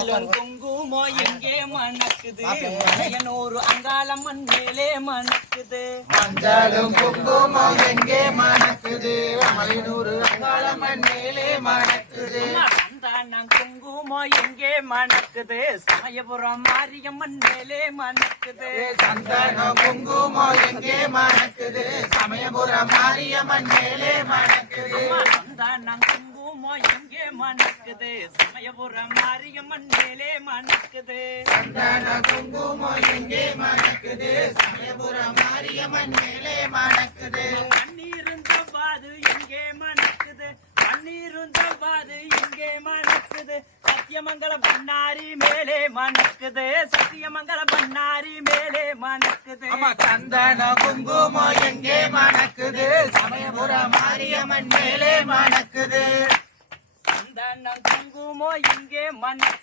சந்தனம் குங்குமம் எங்கே மணக்குது மலையனூர் அங்காளம்மன் மேலே மணக்குது மஞ்சளும் குங்குமம் எங்கே மணக்குது மலையனூர் அங்காளம்மன் மேலே மணக்குது சந்தனம் குங்குமம் எங்கே மணக்குது சமயபுரம் மாரியம்மன் மேலே மணக்குது சந்தனம் குங்குமம் எங்கே மணக்குது சமயபுரம் மாரியம்மன் மேலே மணக்குது சந்தனம் குங்குமம் எங்கே மணக்குது சமயபுரம் மாரியம்மன் மேலே மணக்குது சந்தனம் குங்குமம் எங்கே மணக்குது சமயபுரம் மாரியம்மன் மேலே மணக்குது கண்ணீருந்த பாது எங்கே மணக்குது கண்ணீருந்த பாது எங்கே மணக்குது சத்தியமங்கல பண்ணாரி மேலே மணக்குது சத்தியமங்கல பண்ணாரி மேலே மணக்குது சந்தன குங்குமம் எங்கே மணக்குது சமயபுரம் மாரியம்மன் மேலே மணக்குது சந்தனம் குங்குமம் எங்கே மணக்குது